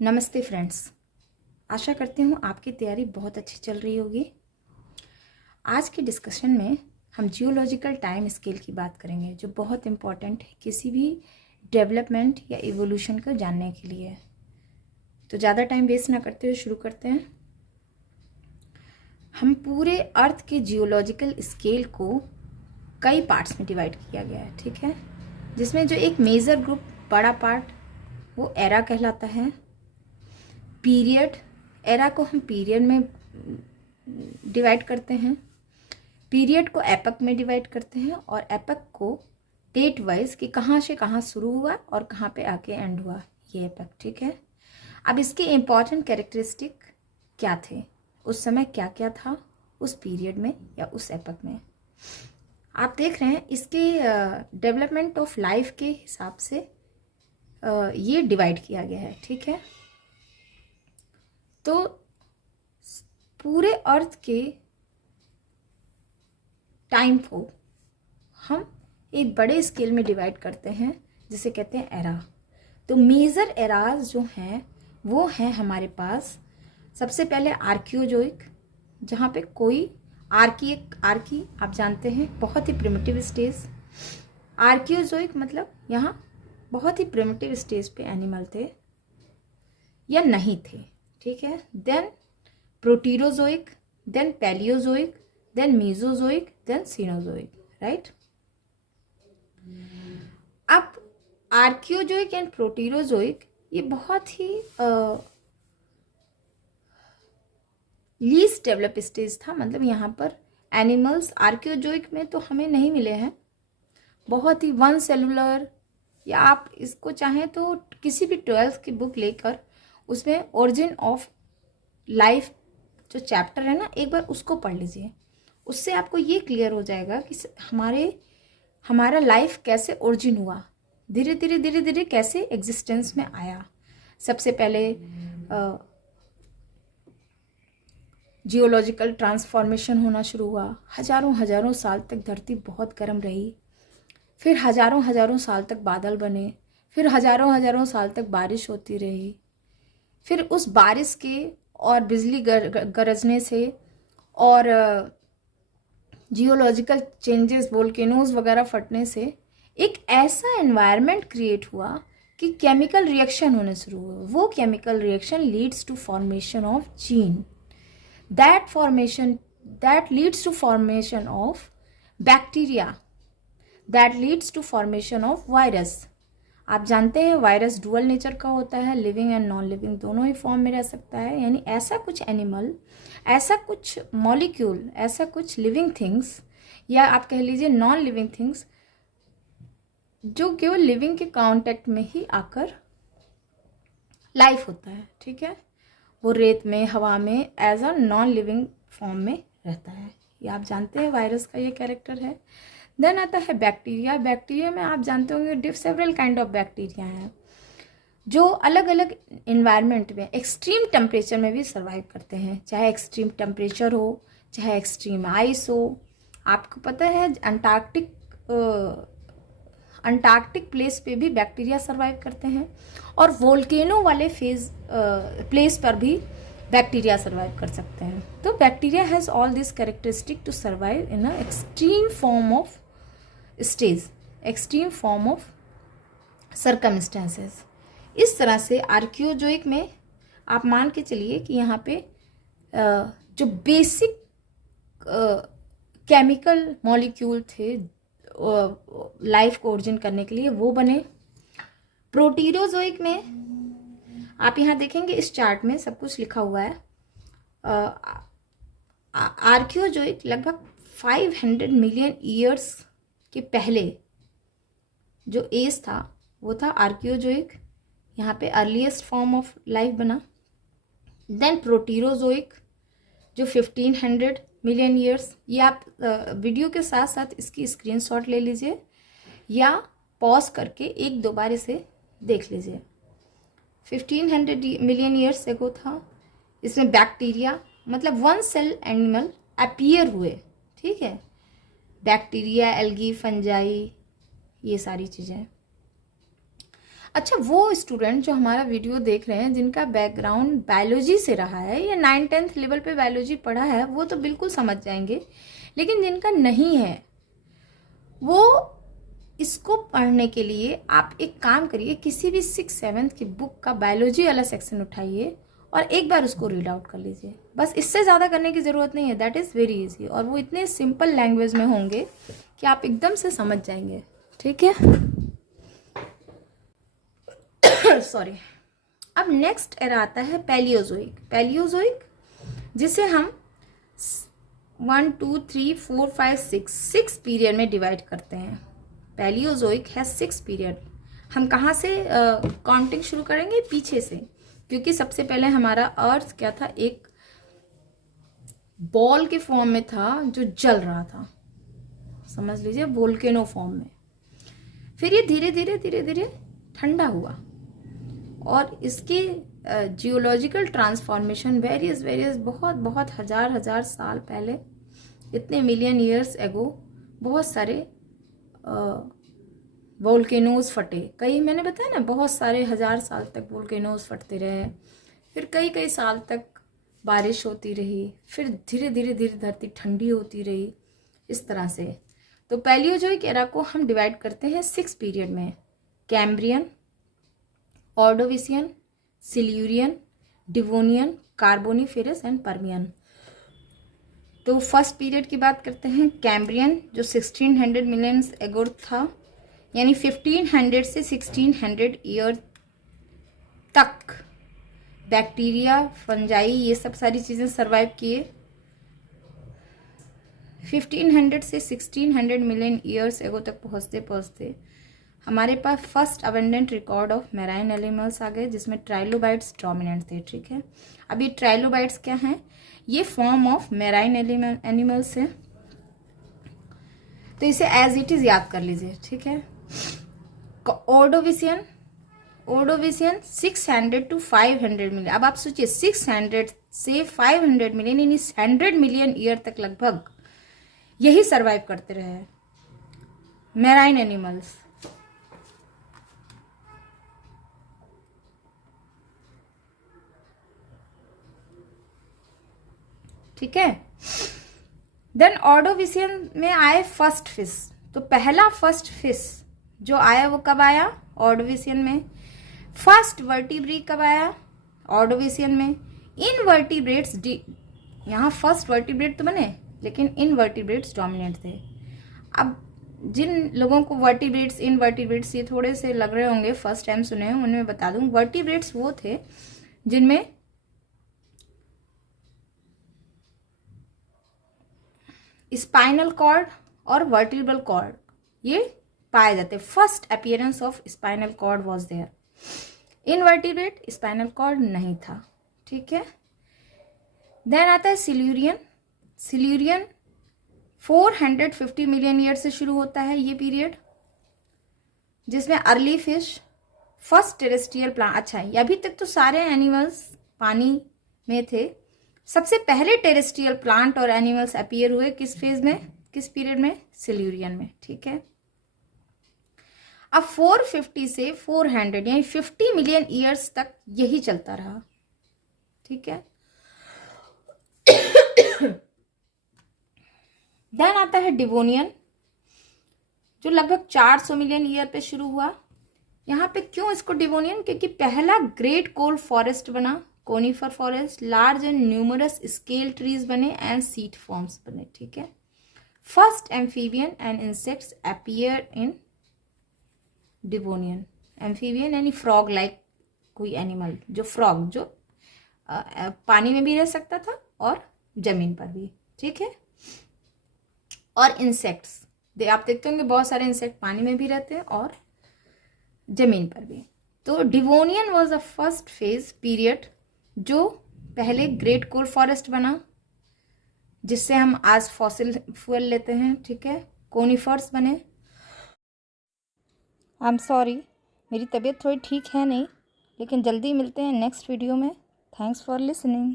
नमस्ते फ्रेंड्स। आशा करती हूँ आपकी तैयारी बहुत अच्छी चल रही होगी। आज के डिस्कशन में हम जियोलॉजिकल टाइम स्केल की बात करेंगे, जो बहुत इम्पॉर्टेंट है किसी भी डेवलपमेंट या इवोल्यूशन को जानने के लिए। तो ज़्यादा टाइम वेस्ट ना करते हुए शुरू करते हैं। हम पूरे अर्थ के जियोलॉजिकल स्केल को कई पार्ट्स में डिवाइड किया गया है, ठीक है, जिसमें जो एक मेजर ग्रुप, बड़ा पार्ट, वो एरा कहलाता है। पीरियड, एरा को हम पीरियड में डिवाइड करते हैं, पीरियड को एपक में डिवाइड करते हैं, और एपक को डेट वाइज कि कहाँ से कहाँ शुरू हुआ और कहाँ पे आके एंड हुआ, ये एपक, ठीक है। अब इसके इम्पॉर्टेंट कैरेक्टरिस्टिक क्या थे, उस समय क्या क्या था उस पीरियड में या उस एपक में। आप देख रहे हैं इसके डेवलपमेंट ऑफ लाइफ के हिसाब से ये डिवाइड किया गया है, ठीक है। तो पूरे अर्थ के टाइम को हम एक बड़े स्केल में डिवाइड करते हैं, जिसे कहते हैं एरा। तो मेजर एराज जो हैं वो हैं हमारे पास, सबसे पहले आर्कियोजोइक, जहाँ पे कोई आर्की आप जानते हैं बहुत ही प्रिमिटिव स्टेज। आर्कियोजोइक मतलब यहाँ बहुत ही प्रिमिटिव स्टेज पे एनिमल थे या नहीं थे, ठीक है। Then Proterozoic, then Palaeozoic, then Mesozoic, then Cenozoic, right. अब आर्कियोजोइक एंड प्रोटीरोजोइक ये बहुत ही लीस्ट डेवलप स्टेज था, मतलब यहाँ पर एनिमल्स आर्कियोजोइक में तो हमें नहीं मिले हैं, बहुत ही वन सेलुलर, या आप इसको चाहें तो किसी भी 12th की बुक लेकर उसमें ओरिजिन ऑफ लाइफ जो चैप्टर है ना, एक बार उसको पढ़ लीजिए। उससे आपको ये क्लियर हो जाएगा कि हमारा लाइफ कैसे ओरिजिन हुआ, धीरे धीरे कैसे एग्जिस्टेंस में आया। सबसे पहले जियोलॉजिकल ट्रांसफॉर्मेशन होना शुरू हुआ, हजारों साल तक धरती बहुत गर्म रही, फिर हजारों साल तक बादल बने, फिर हजारों साल तक बारिश होती रही, फिर उस बारिश के और बिजली गरजने से और जियोलॉजिकल चेंजेस, वोल्केनोज वगैरह फटने से एक ऐसा एनवायरनमेंट क्रिएट हुआ कि केमिकल रिएक्शन होने शुरू हुए। वो chemical reaction leads to formation of gene, that leads to formation of bacteria, that leads to formation of virus। आप जानते हैं वायरस डुअल नेचर का होता है, लिविंग एंड नॉन लिविंग दोनों ही फॉर्म में रह सकता है। यानी ऐसा कुछ एनिमल, ऐसा कुछ मॉलिक्यूल, ऐसा कुछ लिविंग थिंग्स, या आप कह लीजिए नॉन लिविंग थिंग्स, जो केवल लिविंग के कांटेक्ट में ही आकर लाइफ होता है, ठीक है। वो रेत में, हवा में as a non living form में रहता है। ये आप जानते हैं वायरस का ये कैरेक्टर है। देन आता है बैक्टीरिया। बैक्टीरिया में आप जानते होंगे सेवरल काइंड ऑफ बैक्टीरिया हैं, जो अलग अलग इन्वायरमेंट में एक्सट्रीम टेम्परेचर में भी सर्वाइव करते हैं, चाहे एक्सट्रीम टेम्परेचर हो, चाहे एक्सट्रीम आइस हो। आपको पता है अंटार्कटिक प्लेस पे भी बैक्टीरिया सर्वाइव करते हैं, और वोल्केनो वाले प्लेस पर भी बैक्टीरिया सर्वाइव कर सकते हैं। तो bacteria has all this characteristic to survive in a extreme form of stage, extreme form of circumstances. इस तरह से आर्कियोजोइक में आप मान के चलिए कि यहाँ पे जो बेसिक केमिकल मॉलिक्यूल थे लाइफ को ओरिजिन करने के लिए, वो बने। प्रोटीरोजोइक में आप यहाँ देखेंगे इस चार्ट में सब कुछ लिखा हुआ है। आर्कियोजोइक लगभग 500 मिलियन ईयर्स के पहले जो एज था वो था आर्कियोजोइक, यहाँ पे अर्लीस्ट फॉर्म ऑफ लाइफ बना। देन प्रोटीरोजोइक जो 1500 मिलियन ईयर्स, ये आप वीडियो के साथ साथ इसकी स्क्रीनशॉट ले लीजिए या पॉज करके एक दो बार इसे देख लीजिए। 1500 मिलियन ईयर्स एगो था। इसमें बैक्टीरिया मतलब वन सेल एनिमल अपीयर हुए, ठीक है। बैक्टीरिया, एल्गी, फंजाई, ये सारी चीज़ें। अच्छा, वो स्टूडेंट जो हमारा वीडियो देख रहे हैं जिनका बैकग्राउंड बायोलॉजी से रहा है या 9th-10th लेवल पे बायोलॉजी पढ़ा है, वो तो बिल्कुल समझ जाएंगे, लेकिन जिनका नहीं है वो इसको पढ़ने के लिए आप एक काम करिए, किसी भी 6th-7th की बुक का बायोलॉजी वाला सेक्शन उठाइए और एक बार उसको रीड आउट कर लीजिए। बस इससे ज़्यादा करने की ज़रूरत नहीं है, दैट इज़ वेरी इजी, और वो इतने सिंपल लैंग्वेज में होंगे कि आप एकदम से समझ जाएंगे। ठीक है, सॉरी। अब नेक्स्ट एरा आता है पैलियोजोइक। पैलियोजोइक जिसे हम 1 2 3 4 5 6 पीरियड में डिवाइड करते हैं। पैलियोजोइक है 6 पीरियड। हम कहाँ से काउंटिंग शुरू करेंगे? पीछे से, क्योंकि सबसे पहले हमारा अर्थ क्या था, एक बॉल के फॉर्म में था जो जल रहा था, समझ लीजिए वोल्केनो फॉर्म में। फिर ये धीरे धीरे धीरे धीरे ठंडा हुआ और इसके जियोलॉजिकल ट्रांसफॉर्मेशन वेरियस बहुत बहुत हजार साल पहले, इतने मिलियन ईयर्स एगो, बहुत सारे वोल्केनोज फटे। कई, मैंने बताया ना, बहुत सारे हजार साल तक वोल्केनोज फटते रहे, फिर कई साल तक बारिश होती रही, फिर धीरे धीरे धीरे धरती ठंडी होती रही, इस तरह से। तो पैलियोजोइक एरा को हम डिवाइड करते हैं 6 पीरियड में: Cambrian, Ordovician, Silurian, Devonian, Carboniferous and Permian. तो फर्स्ट पीरियड की बात करते हैं, कैम्ब्रियन, जो 1600 मिलियन एगो था, यानी 1500 से 1600 ईयर तक बैक्टीरिया, फंजाई, ये सब सारी चीज़ें सरवाइव किए। 1500 से 1600 मिलियन ईयर्स एगो तक पहुँचते पहुँचते हमारे पास first abundant record of marine animals आ गए, जिसमें ट्राइलोबाइट्स डोमिनेंट थे। ठीक है, अब ये ट्राइलोबाइट्स क्या हैं? ये फॉर्म ऑफ मैराइन एनिमल्स है, तो इसे एज इट इज याद कर लीजिए। ठीक है, ऑर्डोविसियन 600 to 500 मिलियन। अब आप सोचिए 600 से 500 मिलियन, यानी 100 मिलियन ईयर तक लगभग यही सरवाइव करते रहे मैराइन एनिमल्स। ठीक है, देन ऑर्डोविसियन में आए फर्स्ट फिश। तो पहला फर्स्ट फिश जो आया वो कब आया? ऑर्डोविसियन में। फर्स्ट वर्टिब्रेट कब आया? ऑर्डोविसियन में। इनवर्टिब्रेट्स, यहाँ फर्स्ट वर्टिब्रेट तो बने, लेकिन इनवर्टिब्रेट्स डोमिनेंट थे। अब जिन लोगों को वर्टिब्रेट्स, इनवर्टिब्रेट्स ये थोड़े से लग रहे होंगे, फर्स्ट टाइम सुने हैं, उनमें बता दूं, वर्टिब्रेट्स वो थे जिनमें स्पाइनल कॉर्ड और वर्टिब्रल कॉर्ड ये पाए जाते। First appearance of spinal cord was there. Invertebrate spinal cord नहीं था। ठीक है, देन आता है सिल्यूरियन। सिल्यूरियन 450 मिलियन ईयर से शुरू होता है ये पीरियड, जिसमें early fish, first terrestrial plant. अच्छा, ये अभी तक तो सारे एनिमल्स पानी में थे, सबसे पहले टेरेस्ट्रियल प्लांट और एनिमल्स अपीयर हुए किस फेज में, किस पीरियड में? सिल्यूरियन में। ठीक है, अब 450 से 400 यानी 50 मिलियन ईयर्स तक यही चलता रहा। ठीक है, देन आता है डिवोनियन, जो लगभग 400 मिलियन ईयर पे शुरू हुआ। यहाँ पे क्यों इसको डिवोनियन? क्योंकि पहला ग्रेट कोल फॉरेस्ट बना, conifer forest, large and numerous scale trees बने एंड सीट फॉर्म्स बने। ठीक है, first amphibian and insects appear in Devonian. Amphibian यानी फ्रॉग लाइक कोई एनिमल, जो फ्रॉग जो पानी में भी रह सकता था और जमीन पर भी। ठीक है, और इंसेक्ट्स, आप देखते होंगे बहुत सारे इंसेक्ट पानी में भी रहते हैं और जमीन पर भी। तो Devonian was the first phase period जो पहले ग्रेट कोल फॉरेस्ट बना, जिससे हम आज फॉसिल फ्यूल लेते हैं। ठीक है, कोनिफर्स बने। आई एम सॉरी, मेरी तबीयत थोड़ी ठीक है नहीं, लेकिन जल्दी मिलते हैं नेक्स्ट वीडियो में। Thanks for listening.